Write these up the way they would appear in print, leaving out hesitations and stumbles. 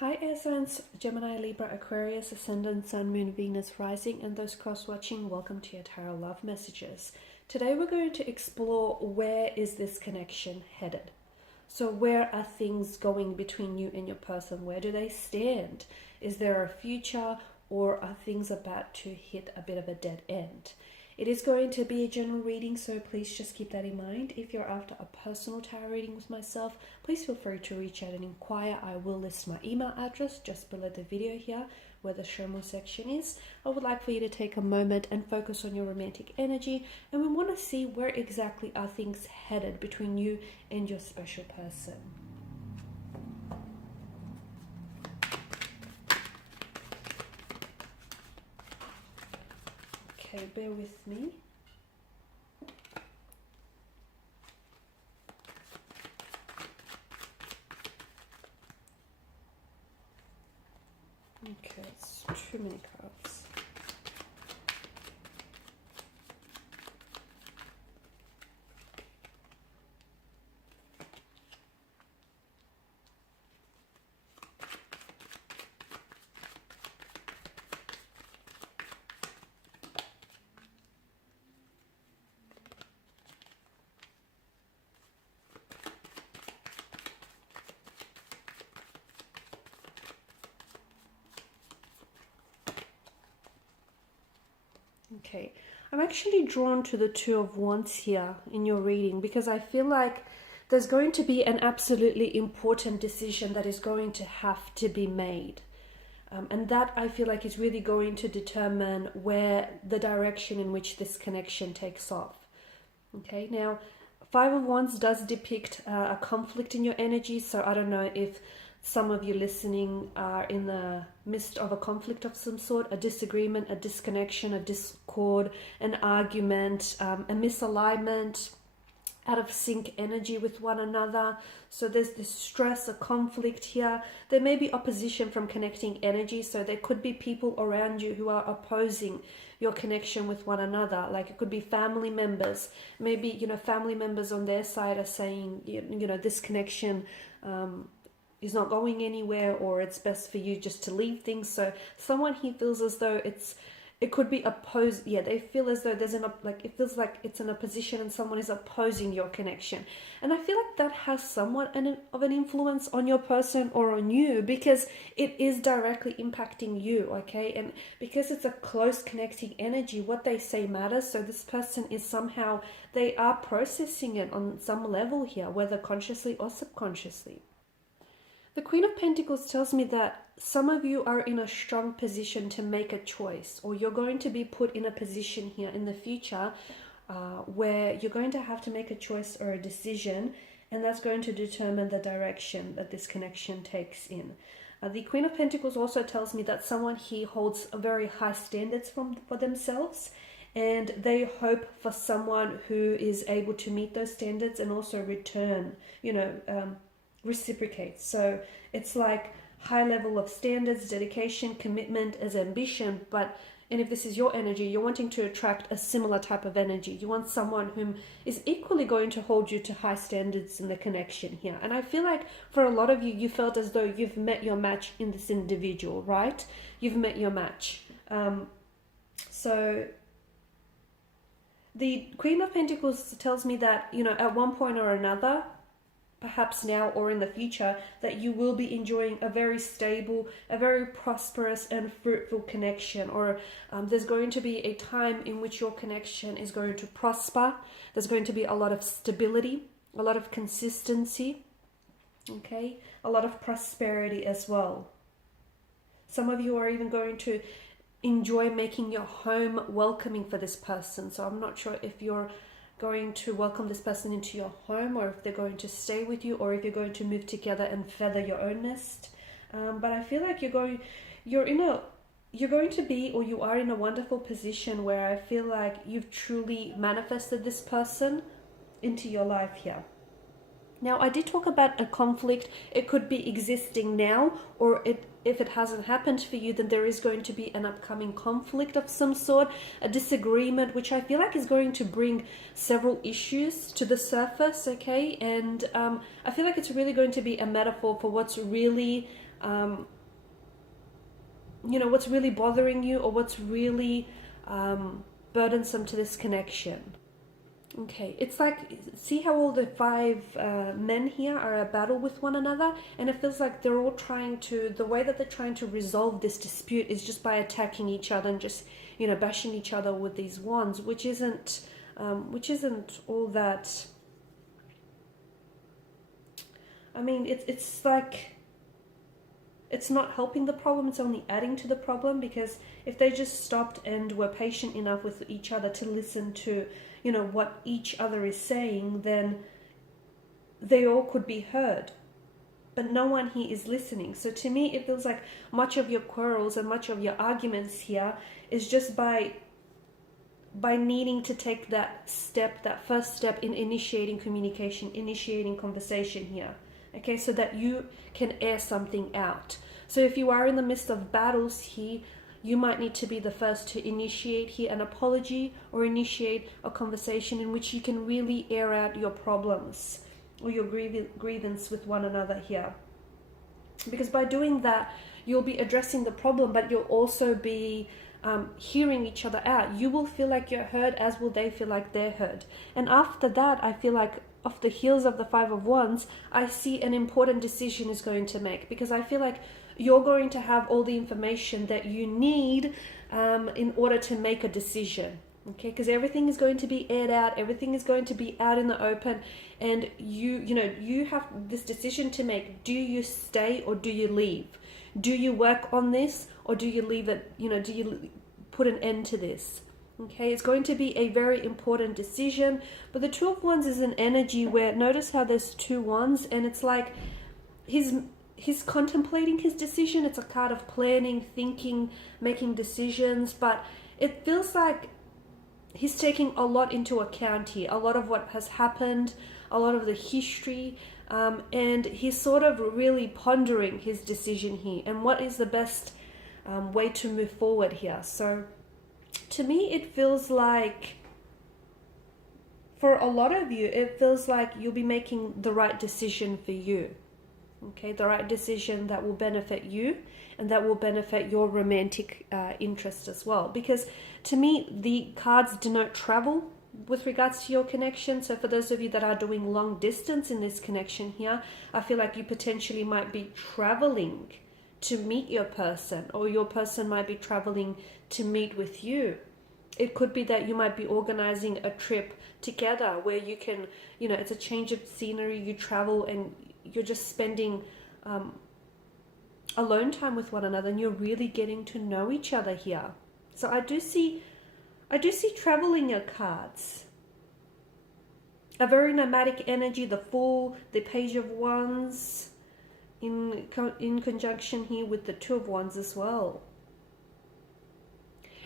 Hi air signs, Gemini, Libra, Aquarius, Ascendant, Sun, Moon, Venus, Rising, and those cross-watching, welcome to your Tarot Love Messages. Today we're going to explore where is this connection headed. So where are things going between you and your person? Where do they stand? Is there a future, or are things about to hit a bit of a dead end? It is going to be a general reading, so please just keep that in mind. If you're after a personal tarot reading with myself, please feel free to reach out and inquire. I will list my email address just below the video here, where the show more section is. I would like for you to take a moment and focus on your romantic energy, and we want to see where exactly are things headed between you and your special person. Okay, bear with me. Okay, it's too many cards. Okay, I'm actually drawn to the Two of Wands here in your reading because I feel like there's going to be an absolutely important decision that is going to have to be made. And that I feel like is really going to determine where the direction in which this connection takes off. Okay, now Five of Wands does depict a conflict in your energy, so I don't know if some of you listening are in the midst of a conflict of some sort, a disagreement, a disconnection, a discord, an argument, a misalignment, out of sync energy with one another. So there's this stress, a conflict here. There may be opposition from connecting energy, so there could be people around you who are opposing your connection with one another. Like it could be family members. Maybe, family members on their side are saying, this connection is not going anywhere, or it's best for you just to leave things. So someone here feels as though it could be opposed. Yeah, they feel as though it feels like it's in a position and someone is opposing your connection. And I feel like that has somewhat of an influence on your person or on you, because it is directly impacting you, okay? And because it's a close connecting energy, what they say matters. So this person is somehow, they are processing it on some level here, whether consciously or subconsciously. The Queen of Pentacles tells me that some of you are in a strong position to make a choice, or you're going to be put in a position here in the future where you're going to have to make a choice or a decision, and that's going to determine the direction that this connection takes in. The Queen of Pentacles also tells me that someone here holds a very high standards for themselves, and they hope for someone who is able to meet those standards and also return, reciprocate. So it's like high level of standards, dedication, commitment as ambition. And if this is your energy, you're wanting to attract a similar type of energy. You want someone whom is equally going to hold you to high standards in the connection here. And I feel like for a lot of you, you felt as though you've met your match in this individual, right? You've met your match. So the Queen of Pentacles tells me that, at one point or another, perhaps now or in the future, that you will be enjoying a very stable, a very prosperous and fruitful connection, or there's going to be a time in which your connection is going to prosper. There's going to be a lot of stability, a lot of consistency, okay, a lot of prosperity as well. Some of you are even going to enjoy making your home welcoming for this person. So I'm not sure if you're going to welcome this person into your home, or if they're going to stay with you, or if you're going to move together and feather your own nest. But I feel like you are in a wonderful position where I feel like you've truly manifested this person into your life here. Now, I did talk about a conflict. It could be existing now, or if it hasn't happened for you, then there is going to be an upcoming conflict of some sort, a disagreement, which I feel like is going to bring several issues to the surface, okay? And I feel like it's really going to be a metaphor for what's really you know, what's really bothering you, or what's really burdensome to this connection. Okay, it's like, see how all the five men here are at battle with one another, and it feels like they're all trying to, the way that they're trying to resolve this dispute is just by attacking each other and just, you know, bashing each other with these wands, which isn't all that. I mean, it's like, it's not helping the problem, it's only adding to the problem, because if they just stopped and were patient enough with each other to listen to, you know, what each other is saying, then they all could be heard. But no one here is listening. So to me, it feels like much of your quarrels and much of your arguments here is just by needing to take that step, that first step in initiating communication, initiating conversation here. Okay, so that you can air something out. So if you are in the midst of battles here, you might need to be the first to initiate here an apology, or initiate a conversation in which you can really air out your problems or your grievance with one another here. Because by doing that, you'll be addressing the problem, but you'll also be hearing each other out. You will feel like you're heard, as will they feel like they're heard. And after that, I feel like off the heels of the Five of Wands, I see an important decision is going to make, because I feel like you're going to have all the information that you need in order to make a decision. Okay, because everything is going to be aired out, everything is going to be out in the open, and you have this decision to make. Do you stay or do you leave? Do you work on this, or do you leave it? You know, do you put an end to this? Okay, it's going to be a very important decision. But the Two of Wands is an energy where, notice how there's two wands, and it's like he's contemplating his decision. It's a card of planning, thinking, making decisions, but it feels like he's taking a lot into account here, a lot of what has happened, a lot of the history, and he's sort of really pondering his decision here and what is the best way to move forward here. So to me, it feels like, for a lot of you, it feels like you'll be making the right decision for you. Okay, the right decision that will benefit you and that will benefit your romantic interest as well. Because to me, the cards denote travel with regards to your connection. So for those of you that are doing long distance in this connection here, I feel like you potentially might be traveling to meet your person, or your person might be traveling to meet with you. It could be that you might be organizing a trip together where you can, you know, it's a change of scenery, you travel and you're just spending alone time with one another, and you're really getting to know each other here. So I do see travel in your cards. A very nomadic energy, the Fool, the Page of Wands, in conjunction here with the Two of Wands as well.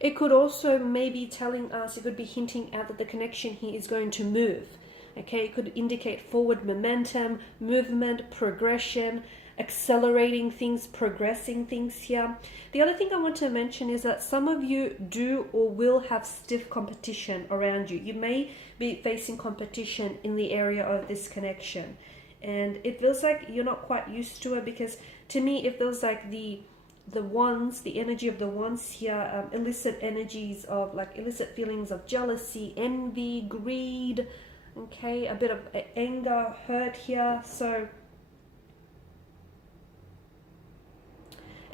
It could also maybe telling us, it could be hinting out that the connection here is going to move. Okay, it could indicate forward momentum, movement, progression, accelerating things, progressing things here. The other thing I want to mention is that some of you do or will have stiff competition around you. You may be facing competition in the area of this connection, and it feels like you're not quite used to it, because to me it feels like the wands, the energy of the wands here, illicit energies of, like, illicit feelings of jealousy, envy, greed, okay, a bit of anger, hurt here. So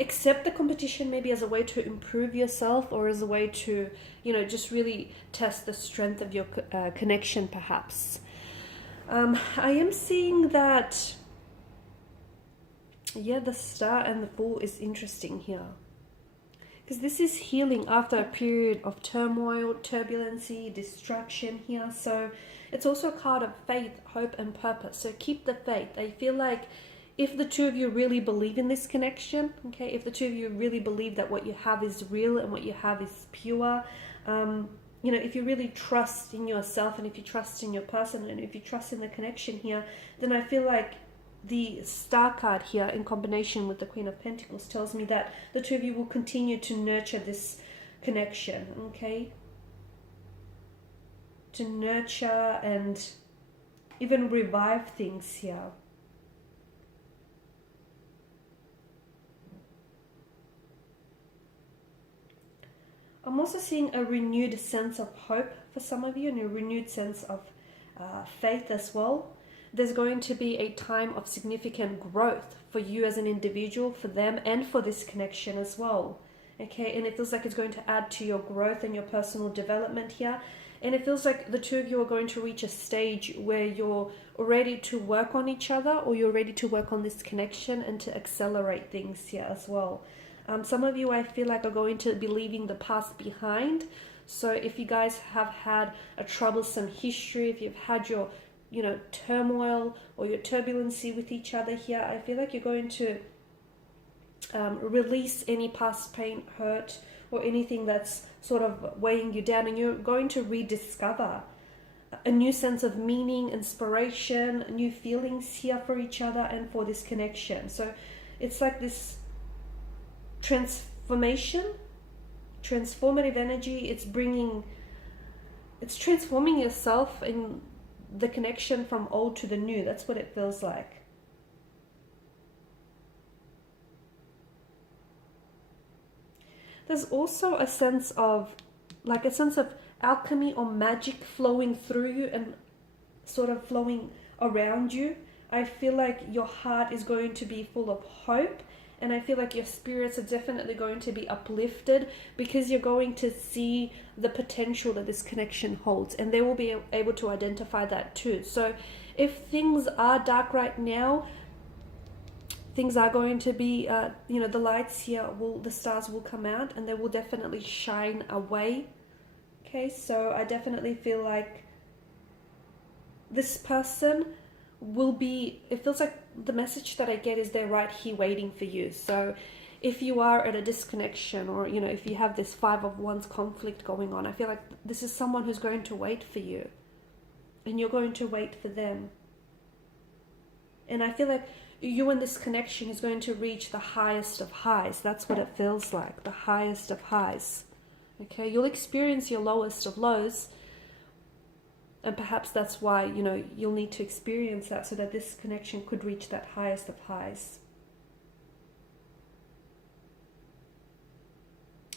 accept the competition maybe as a way to improve yourself, or as a way to, you know, just really test the strength of your connection perhaps. I am seeing that, yeah, the Star and the Fool is interesting here, because this is healing after a period of turmoil, turbulency, distraction here. So it's also a card of faith, hope and purpose. So keep the faith. I feel like if the two of you really believe in this connection, okay, if the two of you really believe that what you have is real and what you have is pure, you know, if you really trust in yourself, and if you trust in your person, and if you trust in the connection here, then I feel like the Star card here in combination with the Queen of Pentacles tells me that the two of you will continue to nurture this connection, okay? To nurture and even revive things here. I'm also seeing a renewed sense of hope for some of you, and a renewed sense of faith as well. There's going to be a time of significant growth for you as an individual, for them, and for this connection as well. Okay, and it feels like it's going to add to your growth and your personal development here. And it feels like the two of you are going to reach a stage where you're ready to work on each other, or you're ready to work on this connection and to accelerate things here as well. Some of you, I feel like, are going to be leaving the past behind. So if you guys have had a troublesome history, if you've had your, turmoil or your turbulency with each other here, I feel like you're going to release any past pain, hurt, or anything that's sort of weighing you down, and you're going to rediscover a new sense of meaning, inspiration, new feelings here for each other and for this connection. So it's like this transformative energy. It's transforming yourself in the connection from old to the new. That's what it feels like. There's also a sense of alchemy or magic flowing through you and sort of flowing around you. I feel like your heart is going to be full of hope, and I feel like your spirits are definitely going to be uplifted, because you're going to see the potential that this connection holds, and they will be able to identify that too. So if things are dark right now, things are going to be, the lights here, the stars will come out and they will definitely shine away. Okay, so I definitely feel like this person will be, it feels like the message that I get is they're right here waiting for you. So if you are at a disconnection, or, if you have this 5 of Wands conflict going on, I feel like this is someone who's going to wait for you, and you're going to wait for them. And I feel like you and this connection is going to reach the highest of highs. That's what it feels like, the highest of highs. Okay, you'll experience your lowest of lows, and perhaps that's why, you'll need to experience that so that this connection could reach that highest of highs.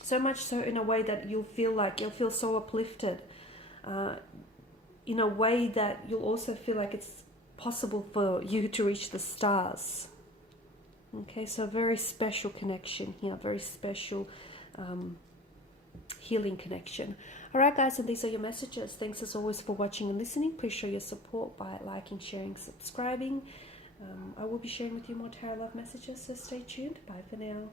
So much so in a way that you'll feel so uplifted, in a way that you'll also feel like it's possible for you to reach the stars. Okay, so a very special connection here, very special healing connection. All right, guys, and these are your messages. Thanks as always for watching and listening. Please show your support by liking, sharing, subscribing. I will be sharing with you more tarot love messages, so stay tuned. Bye for now.